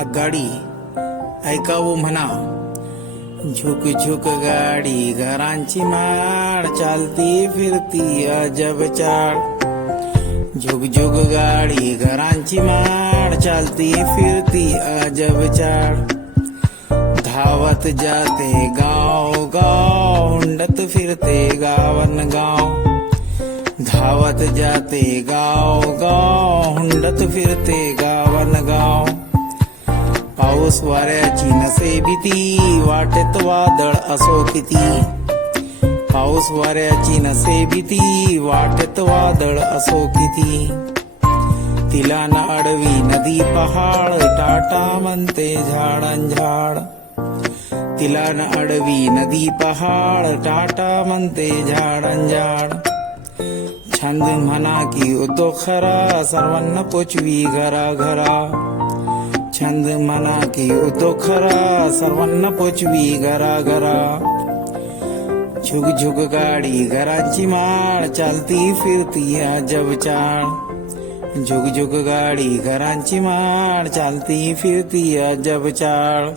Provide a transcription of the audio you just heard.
आगगाडी ऐकावं म्हणा. झुक झुक गाडी घरांची माड, चालती फिरती अजब चाळ. झुक झुक गाडी घरांची माड, चालती फिरती अजब चाळ. धावत जाते गाव गाव, हुंडत फिरते गावन गाव. धावत जाते गाव गाव, हुंडत फिरते गावन गाव. पाऊस वाऱ्याची नसे भीती, वाटेत वादळ असो किती. पाऊस वाऱ्याची नसे भीती, वाटेत वादळ असो किती. तिला न अडवी नदी पहाड, टाटा म्हणते झाडांझाड. तिला न अडवी नदी पहाड, टाटा म्हणते झाडांझाड. छंद म्हणा की उद्योग खरा, सर्वांना पोचवी घरा घरा. छंद म्हणा की उद्योग खरा, सर्वांना पोचवी घरा घरा. झुक झुक गाडी घरांची माळ, चालती फिरती अजब चाळ. झुक झुक गाडी घरांची माळ, चालती फिरती अजब चाळ.